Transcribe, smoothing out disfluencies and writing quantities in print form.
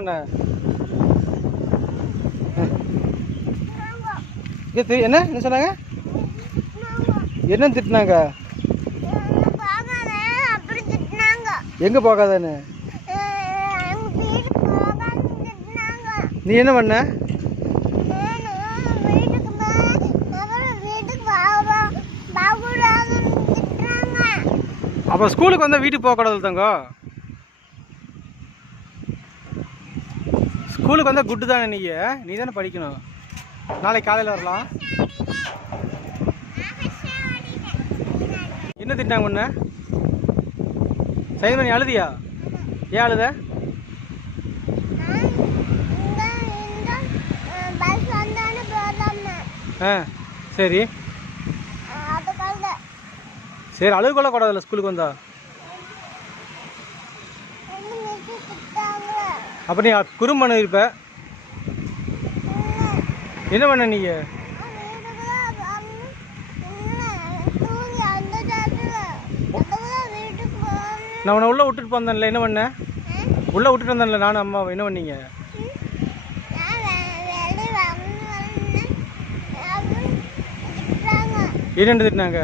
உன்னை? என்ன என்ன சொன்னாங்க? என்ன திட்டினாங்க? எங்க போகாதானு? நீ என்ன பண்ண? அப்போ ஸ்கூலுக்கு வந்தால் வீட்டுக்கு போகக்கூடாது தங்கோ. ஸ்கூலுக்கு வந்தால் குட்டு தானே நீ தானே படிக்கணும். நாளைக்கு காலையில் வரலாம். என்ன திட்டாங்க முன்ன? சைன் பண்ணி அழுதியா? ஏன் அழுத? ஆ சரி சரி, அழுகு கொள்ள கூடாதுல்ல ஸ்கூலுக்கு வந்தா. அப்போ நீ குறும் பண்ண இருப்ப. என்ன பண்ண நீங்க? நான் உன்னை உள்ள விட்டுட்டு வந்தேன்ல, என்ன பண்ண? உள்ள விட்டுட்டு வந்தேன்ல நானும் அம்மா, என்ன பண்ணீங்க? என்னென்று திட்டினாங்க?